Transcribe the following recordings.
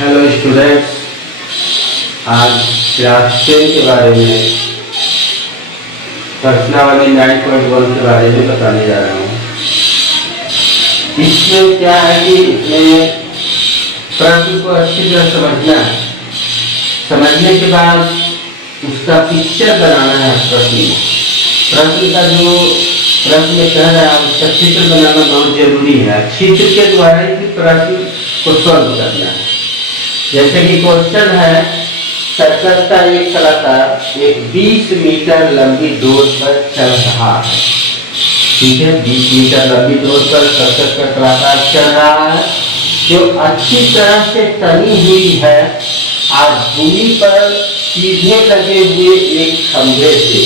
Hello students, आज class 10 के बारे में प्रश्नावली 9.1 के बारे में बताने जा रहा हूँ। इसमें क्या है कि इसमें प्रश्न को अच्छी तरह समझना है। समझने के बाद उसका पिक्चर बनाना है। प्रश्न का जो प्रश्न में कह रहा है उसका चित्र बनाना बहुत जरूरी है। चित्र के द्वारा ही प्रश्न को सॉल्व करना है। जैसे कि क्वेश्चन है, सर्कस का एक कलाकार एक 20 मीटर लंबी डोर पर चल रहा है। ठीक है, 20 मीटर लंबी डोर पर सर्कस का कलाकार चल रहा है जो अच्छी तरह से तनी हुई है और भूमि पर सीधे लगे हुए एक खंभे से,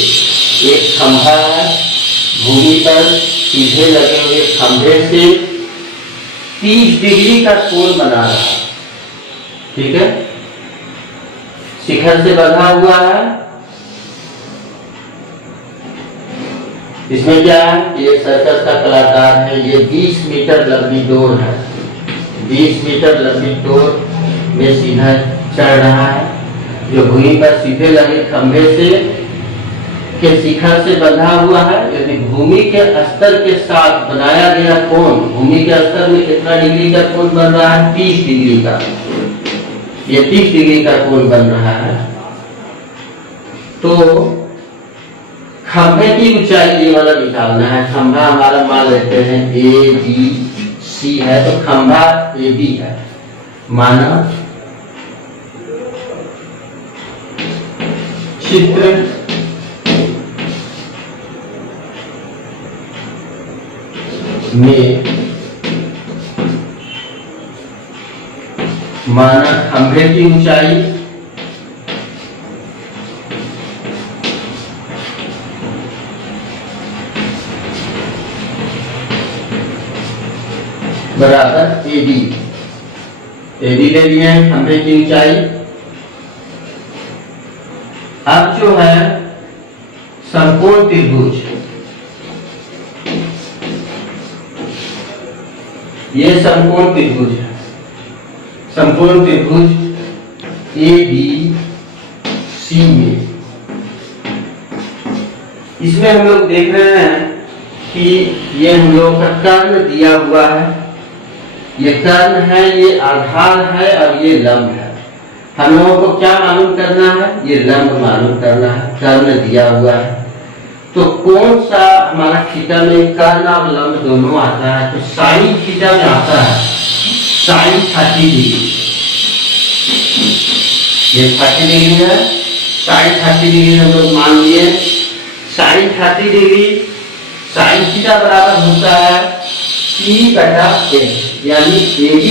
एक खंभा है, भूमि पर सीधे लगे हुए खंभे से 30 डिग्री का कोण बना रहा है। ठीक है, शिखर से बंधा हुआ है। इसमें क्या है, ये सर्कस का कलाकार है। ये 20 मीटर लंबी डोर है, 20 मीटर लंबी डोर में सीधा चढ़ रहा है जो भूमि पर सीधे लगे खंभे से के शिखर से बंधा हुआ है। यदि भूमि के स्तर के साथ बनाया गया कोण, भूमि के स्तर में कितना डिग्री का कोण बन रहा है? 30 डिग्री का। ये 30 डिग्री का कोण बन रहा है। तो खंभे की ऊंचाई ये वाला निकालना है। खंभा हमारा मान लेते हैं ABC है, तो खंभा AB है। माना चित्र में माना खंभे की ऊंचाई बराबर AB ले लिए हैं खंभे की ऊंचाई। अब जो है समकोण त्रिभुज, ये समकोण त्रिभुज है। समकोण त्रिभुज ABC में, इसमें हम लोग देख रहे हैं कि ये हम लोग का कर्ण दिया हुआ है। ये कर्ण है, ये आधार है और ये लंब है। हम लोगों को क्या मालूम करना है? ये लंब मालूम करना है। कर्ण दिया हुआ है, तो कौन सा हमारा थीटा में कर्ण और लंब दोनों आता है? तो साइन थीटा में आता है साइन 30 डिग्री। ये 30 डिग्री है, साइन 30 डिग्री हम लोग मान लिए। साइन 30 डिग्री, साइन थीटा बराबर होता है P/S, यानी AB/AC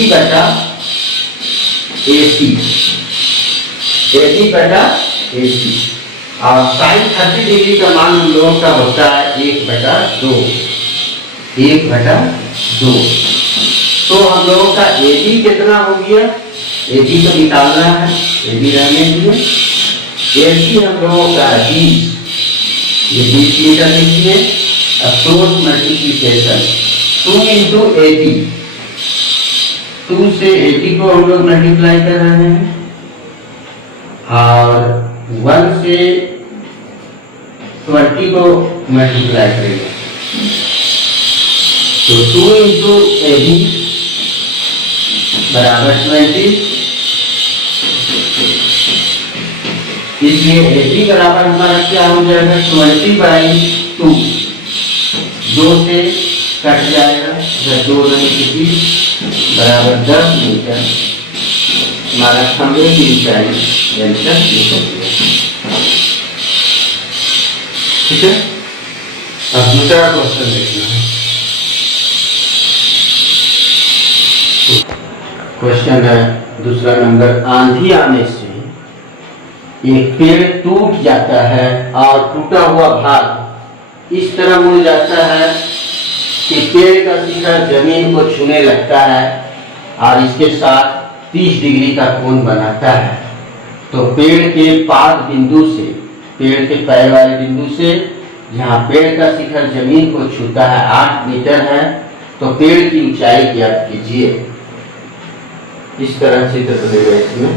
और साइन 30 डिग्री का मान हम लोगों का होता है 1/2। तो हम लोगों का AB कितना हो गया? AB तो निकालना है, AB रहने दीजिए। AC हम लोगों का 20, ये 20 मीटर लिखिए। अब क्रॉस मल्टीप्लिकेशन 2 into 80, 2 से 80 को हम लोग मल्टीप्लाई कर रहे हैं और 1 से 20 को मल्टीप्लाई करेंगे। तो 2 into 80 बराबर 20। इसलिए 80 बराबर हमारा क्या हो जाएगा? 20/2। 2 से कट जाएगा, 2 बराबर 10 मीटर हमारा खंभे की ऊंचाई यानी 10 मीटर। ठीक है, अब दूसरा क्वेश्चन देखना है। क्वेश्चन है दूसरा नंबर, आंधी आने से एक पेड़ टूट जाता है और टूटा हुआ भाग इस तरह मुड़ जाता है कि पेड़ का शिखर जमीन को छूने लगता है और इसके साथ 30 डिग्री का कोण बनाता है। तो पेड़ के पाद बिंदु से, पेड़ के पैर वाले बिंदु से जहाँ पेड़ का शिखर जमीन को छूता है 8 मीटर है, तो पेड़ की ऊंचाई ज्ञात कीजिए। इस तरह चित्र बनेगा इसमें।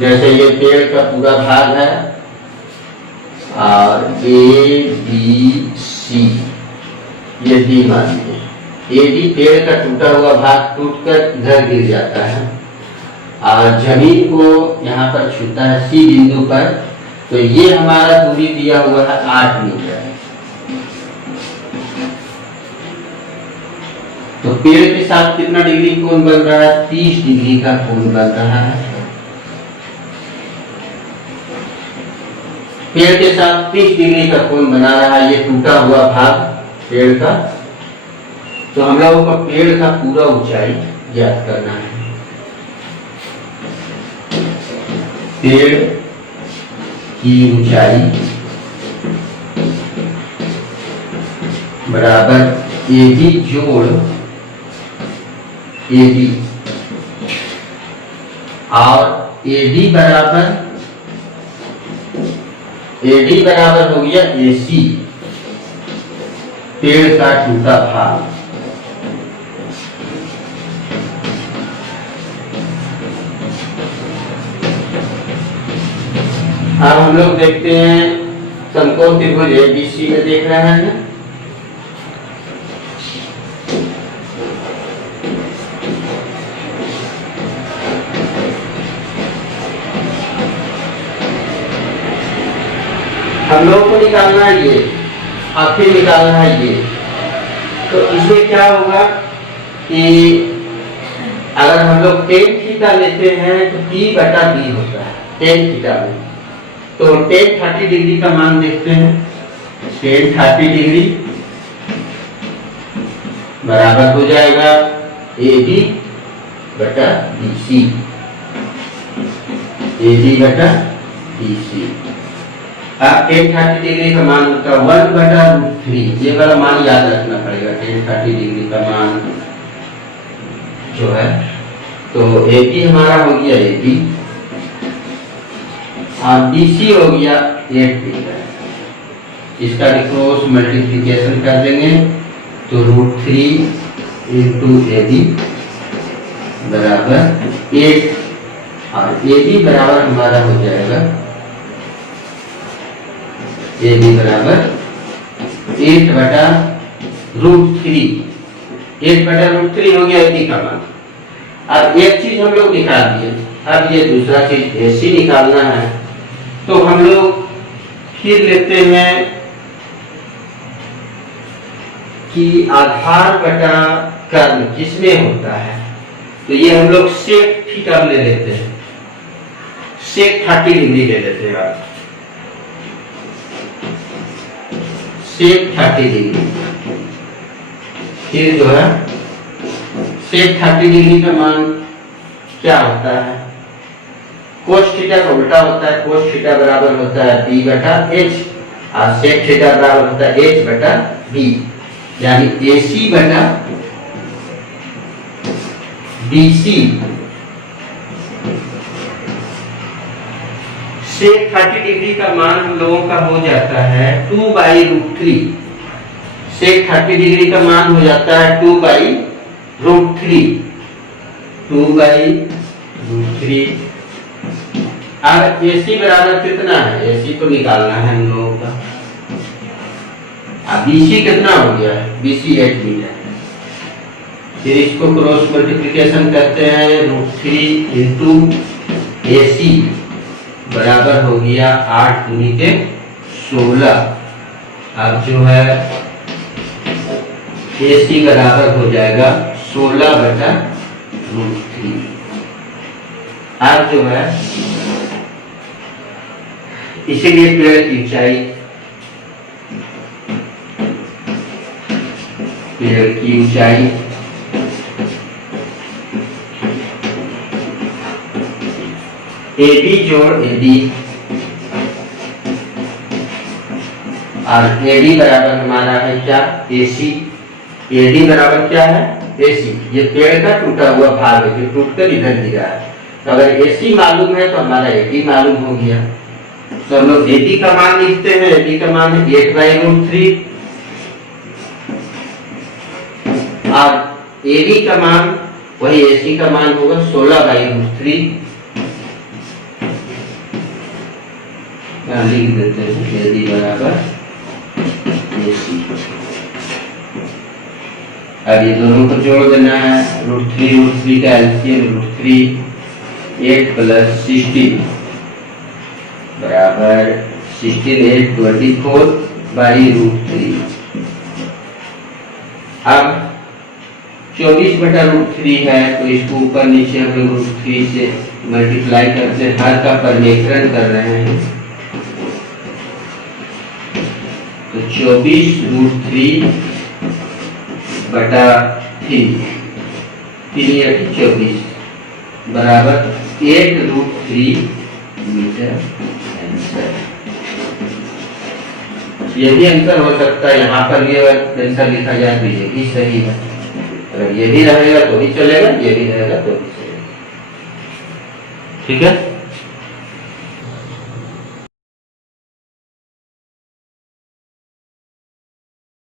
जैसे ये पेड़ का पूरा भाग है और ABC ये डी मान लीजिए। AD पेड़ का टूटा हुआ भाग टूटकर इधर गिर जाता है और जमीन को यहाँ पर छूता है C बिंदु पर। तो ये हमारा दूरी दिया हुआ है 8 मीटर। तो पेड़ के साथ कितना डिग्री कोण बन रहा है? 30 डिग्री का कोण बन रहा है। पेड़ के साथ 30 डिग्री का कोण बना रहा है ये टूटा हुआ भाग पेड़ का। तो हम लोगों को पेड़ का पूरा ऊंचाई ज्ञात करना है। पेड़ की ऊंचाई बराबर AD जोड़ AD और AD बराबर हो गया AC पेड़ का टूटा भाग। अब हम लोग देखते हैं समकोण त्रिभुज ABC में देख रहे हैं। हम लोग को निकालना है ये और फिर निकालना है ये। तो इसमें क्या होगा कि अगर हम लोग tan थीटा लेते हैं तो P/B होता है tan थीटा में। तो tan 30 डिग्री का मान देखते हैं। tan 30 डिग्री बराबर हो जाएगा AD/BC। AD/BC। अब tan 30 डिग्री का मान होता है 1/√3। ये वाला मान याद रखना पड़ेगा। tan 30 डिग्री का मान जो है तो AB हमारा हो गया AB और BC हो गया 8 मीटर। इसका क्रॉस मल्टीप्लिकेशन कर देंगे तो √3 × AD बराबर 8 और AD बराबर हमारा हो जाएगा AD बराबर 8/√3। 8/√3 हो गया AD का मान। अब एक चीज हम लोग निकाल दिए। अब ये दूसरा चीज AC निकालना है। तो हम लोग फिर लेते हैं कि आधार बटा कर्ण किसमें होता है। तो ये हम लोग sec थीटा ले लेते हैं। sec 30 डिग्री ले लेते हैं। sec 30 डिग्री फिर जो है sec 30 डिग्री का मान क्या होता है? cos थीटा का उल्टा होता है। cos थीटा बराबर होता है P/H और sec थीटा बराबर होता है H/B। यानी AC/BC। sec 30 डिग्री का मान हम लोगों का हो जाता है 2/√3। sec 30 डिग्री का मान हो जाता है 2/√3। 2/√3। अब AC बराबर कितना है? AC को निकालना है हम लोगों का। अब BC कितना हो गया है? BC 8 metre. फिर इसको क्रॉस मल्टीप्लिकेशन करते हैं √3 × AC बराबर हो गया 8 × 16। अब जो है AC बराबर हो जाएगा 16/√3। अब जो है इसीलिए पेड़ की ऊंचाई AB जोड़ AD और AD बराबर हमारा है क्या? AC। AD बराबर क्या है? AC। ये पेड़ का टूटा हुआ भाग है जो टूटकर इधर गिरा है। तो अगर AC मालूम है तो हमारा AD मालूम हो गया। तो हम लोग AD का मान लिखते हैं। AD का मान है 8/√3 और AB का मान वही AC का मान होगा 16/√3। लिख देते हैं AD बराबर AC। अब ये दोनों को जोड़ देना है, √3 का एलसीएम √3 8 + 16 बराबर 16 8 24/√3। अब 24/√3 है तो इसको ऊपर नीचे हम लोग √3 से मल्टीप्लाई करते हैं, हर का परिमेकरण कर रहे हैं तो 24√3/3 24 बराबर 8√3 मीटर आंसर। ये भी आंसर हो सकता है, यहाँ पर ये आंसर लिखा जाए तो ये भी सही है। अगर ये भी रहेगा तो भी चलेगा, ये भी रहेगा तो भी चलेगा। ठीक है।